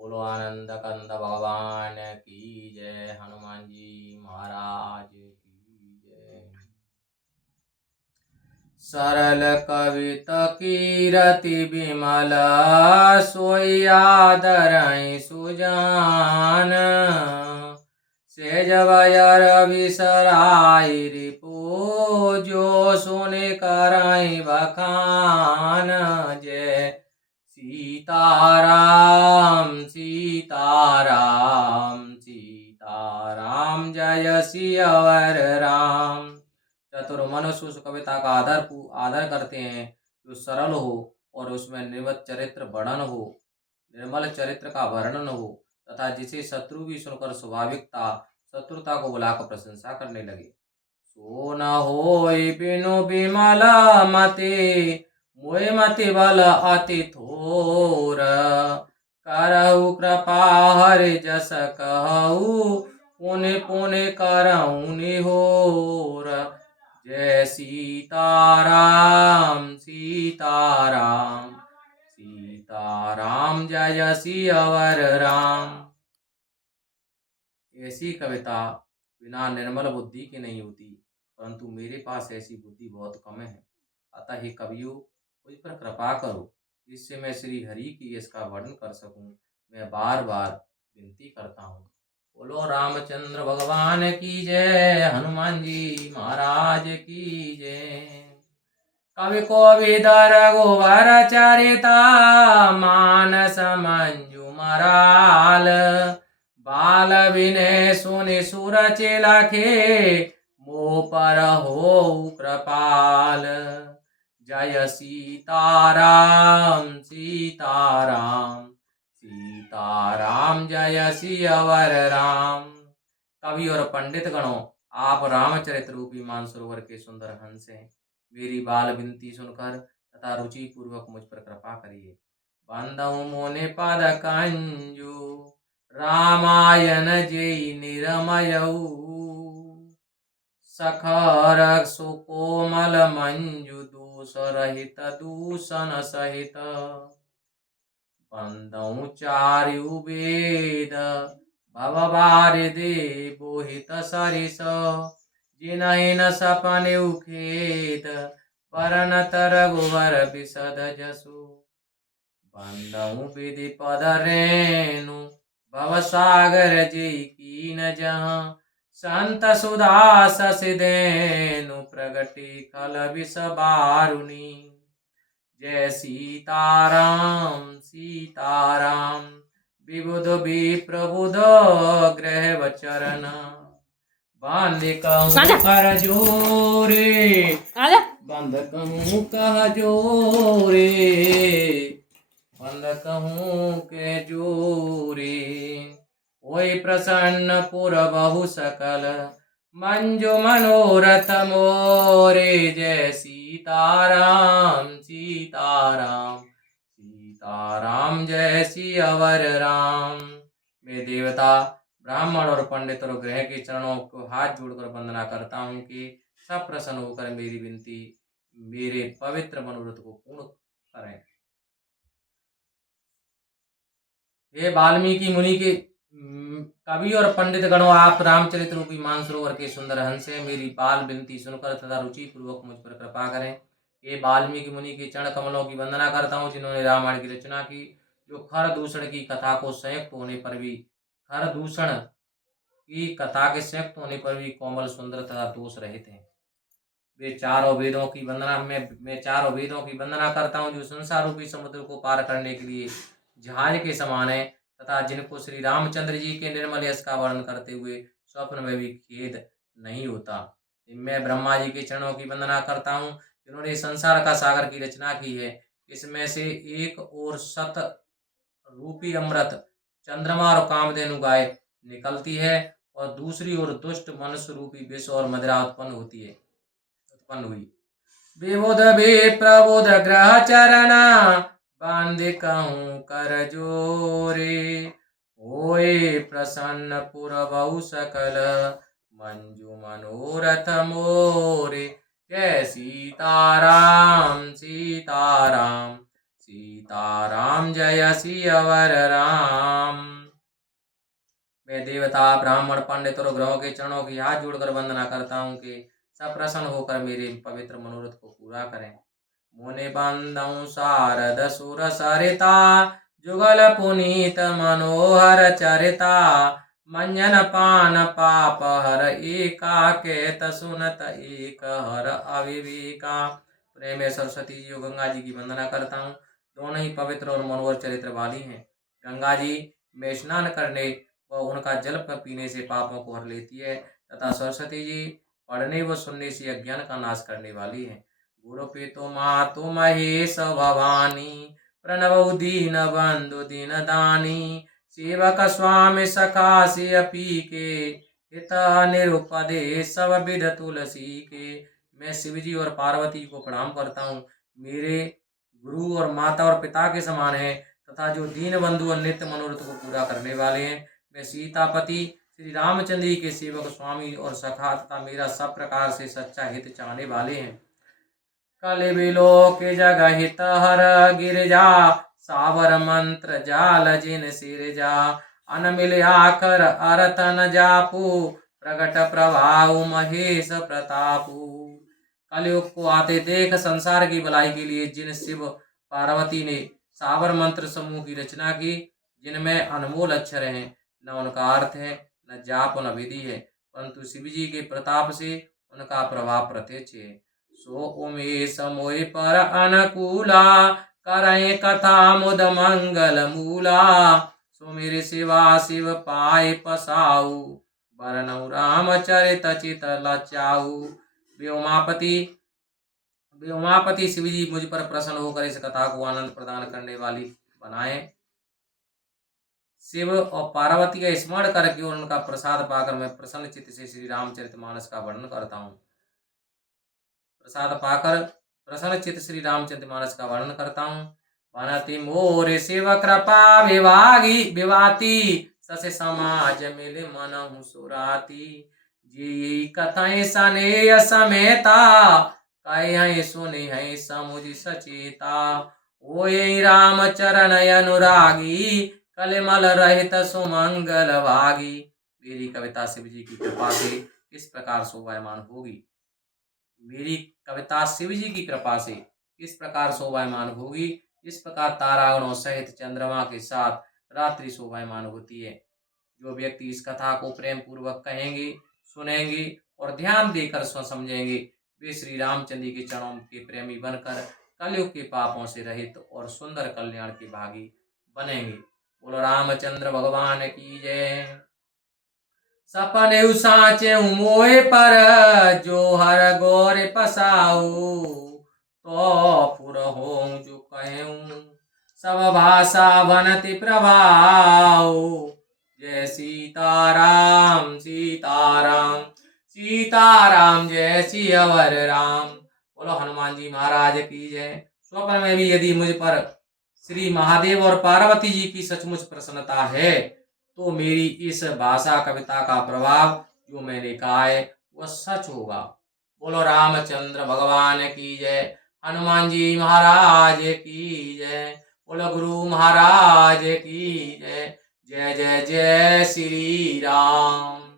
बोलो आनंद कंद भगवान की जय। हनुमान जी महाराज की जय। सरल कवित कीरति विमल सोई आदरई सुजान। सेज बयर विसराई रिपु जो सुने करई बखान। जय सीताराम सीताराम सीताराम जय सियावर राम। चतुर्मनुष्य उस कविता का आदर करते हैं जो सरल हो और उसमें निर्मल चरित्र वर्णन हो, निर्मल चरित्र का वर्णन हो तथा जिसे शत्रु भी सुनकर स्वाभाविकता शत्रुता को बुलाकर प्रशंसा करने लगे। सो न होय बिनु बिमल मते मोय मति बल अति थोर। करहु कृपा हरि जस कहु पुनि पुनि करहु निहोर। जय सीताराम सीताराम सीताराम जय सियावर राम। ऐसी कविता बिना निर्मल बुद्धि की नहीं होती, परंतु मेरे पास ऐसी बुद्धि बहुत कम है। अतः हे कवियों, मुझ पर कृपा करो जिससे मैं श्री हरि की इसका वर्णन कर सकूं। मैं बार बार विनती करता हूँ। बोलो रामचंद्र भगवान की जय। हनुमान जी महाराज की जय। कवि कोविदर गोवर चरिता मानस मंजू मराल। बाल विनय सुनि सुर चिलखे मोह पर हो कृपाल। जय सीताराम सीताराम सीताराम जय सियावर राम। कवि और पंडित गणों, आप रामचरित रूपी मानसरोवर के सुंदर हंस हैं। मेरी बाल विनती सुनकर तथा रुचि पूर्वक मुझ पर कृपा करिए। बंदहु मोने पद कंजू रामायण जेई निरमयऊ। सखर सुकोमल मंजू दूष रहित दूषण सहित। बंदहु चारु वेद भव बारिदि बोहित सरिस। जिनहि न सपने खेद वरनत रघुवर बिसद जसु। बंदहु विधि पद रेणु भव सागर जेई कीन जहाँ। संत सुधा शशि धेनु प्रगति खल विष बारुणी। जय सीताराम सीताराम विबुध विप्रबुध ग्रह चरण। बांधे कहूँ कर जोरे बंद कहूँ कह जोरे। बंद कहूँ के जोरे। ओई प्रसन्न पुर बहु सकल मंजु मनोरथ मोरे। जय सीताराम सीताराम सीताराम जय सियावर राम। मैं देवता ब्राह्मण और पंडित और ग्रह के चरणों को हाथ जोड़कर वंदना करता हूँ कि सब प्रसन्न होकर मेरी विनती मेरे पवित्र मनोरथ को पूर्ण करें। हे वाल्मीकि मुनि के कवि और पंडित गणों, आप रामचरित रूपी मानसरोवर के सुंदर हंस हैं। मेरी बाल विनती सुनकर तथा रुचि पूर्वक मुझ पर कृपा करें। हे वाल्मीकि मुनि के चरण कमलों की वंदना करता हूँ जिन्होंने रामायण की रचना की, जो खर दूषण की कथा को संयुक्त होने पर भी खर दूषण की कथा के संयुक्त होने पर भी कोमल सुंदर तथा दोष रहित हैं। वे चारों वेदों की वंदना मैं चारों वेदों की वंदना करता हूँ जो संसार रूपी समुद्र को पार करने के लिए जहाज के समान है तथा जिनको श्री रामचंद्र जी के निर्मल यश का वर्णन करते हुए स्वप्न में भी खेद नहीं होता। मैं ब्रह्मा जी के चरणों की वंदना करता हूँ जिन्होंने संसार का सागर की रचना की है। इसमें से एक और सत रूपी अमृत चंद्रमा और कामधेनु गाय निकलती है और दूसरी ओर दुष्ट मनुष्य रूपी विष और मदिरा उत्पन्न हुई। विबुध विप्रबुध ग्रह चरण बांधे कहूँ कर जोरे। होए प्रसन्न पुर बहु सकल मंजू मनोरथ मोरे। जय सीताराम सीताराम सीताराम जय सियावर राम। मैं देवता, ब्राह्मण, पंडित और ग्रहों के चरणों की हाथ जोड़कर वंदना करता हूँ कि सब प्रसन्न होकर मेरे पवित्र मनोरथ को पूरा करें। मुनि बंदौ शारद सुर सरिता, जुगल पुनीत मनोहर चरिता, मंजन पान पाप हर एका, केत सुनत एक हर अविवेका। प्रेम में सरस्वती जी और गंगा जी की वंदना करता हूँ। दोनों ही पवित्र और मनोहर चरित्र वाली हैं। गंगा जी में स्नान करने व उनका जल पीने से पापों को हर लेती है, तथा सरस्वती जी पढ़ने व सुनने से अज्ञान का नाश करने वाली है। गुरु पितु मातु महेश भवानी, प्रणव दीन बंधु दीन दानी, सेवक स्वामी सखा से पी के, हिता निरुपदे सब विध तुलसी के। मैं शिव जी और पार्वती को प्रणाम करता हूँ। मेरे गुरु और माता और पिता के समान है, तथा जो दीन बंधु और नित्य मनोरथ को पूरा करने वाले हैं। मैं सीतापति श्री रामचंद्र जी के सेवक स्वामी और सखा तथा मेरा सब प्रकार से सच्चा हित चाहने वाले हैं। कलि बिलोक जग हित हर गिरजा, सावर मंत्र जाल जिन सिरजा, अनमिल आकर अरत न जापू, प्रगट प्रभाव महेश प्रतापू। कलयुग को आते देख संसार की भलाई के लिए जिन शिव पार्वती ने सावर मंत्र समूह की रचना की, जिनमें अनमोल अक्षर हैं, न उनका अर्थ है, न जाप न विधि है, परंतु शिव जी के प्रताप से उनका प्रभाव प्रत्यक्ष है। सो उमेश मोहि पर अनुकूला, करें कथा मुद मंगल मूला, सो मेरे शिवा शिव पाए पसाऊ, वरनऊ रामचरित चित लचाऊ। वे उमापति शिव जी मुझ पर प्रसन्न होकर इस कथा को आनंद प्रदान करने वाली बनाए। शिव और पार्वती का स्मरण करके और उनका प्रसाद पाकर मैं प्रसन्न चित्त से श्री रामचरितमानस का वर्णन करता हूँ। प्रसाद पाकर प्रसन्न चित्त श्री रामचरितमानस का वर्णन करता हूँ। वनति मोर शिव कृपा विभागी विवाती, सस समाज मिल मनहु सुराती, जी कथय सनेय समेता, कह सुनि है समुझ सचेता, ओय राम चरण अनुरागी, कलिमल रहित सुमंगल भागी। मेरी कविता शिव जी की कृपा से किस प्रकार शोभायमान होगी। मेरी कविता शिव जी की कृपा से किस प्रकार शोभायमान होगी। इस प्रकार तारागणों सहित चंद्रमा के साथ रात्रि शोभायमान होती है। जो व्यक्ति इस कथा को प्रेम पूर्वक कहेंगे, सुनेंगे और ध्यान देकर समझेंगे, वे श्री रामचंद्र के चरणों के प्रेमी बनकर कलयुग के पापों से रहित और सुंदर कल्याण के भागी बनेंगे। बोलो रामचंद्र भगवान की जय। सपने साचे मोए पर, जो हर गोर पसाऊ, तो पुर हो जो कहूँ, सब भाषा बनति प्रभाव। जय सीताराम सीताराम सीताराम, जय सियावर राम। बोलो हनुमान जी महाराज की जय। स्वप्न में भी यदि मुझ पर श्री महादेव और पार्वती जी की सचमुच प्रसन्नता है, तो मेरी इस भाषा कविता का प्रभाव जो मैंने कहा है वह सच होगा। बोलो रामचंद्र भगवान की जय, हनुमान जी महाराज की जय, बोलो गुरु महाराज की जय। जय जय जय श्री राम।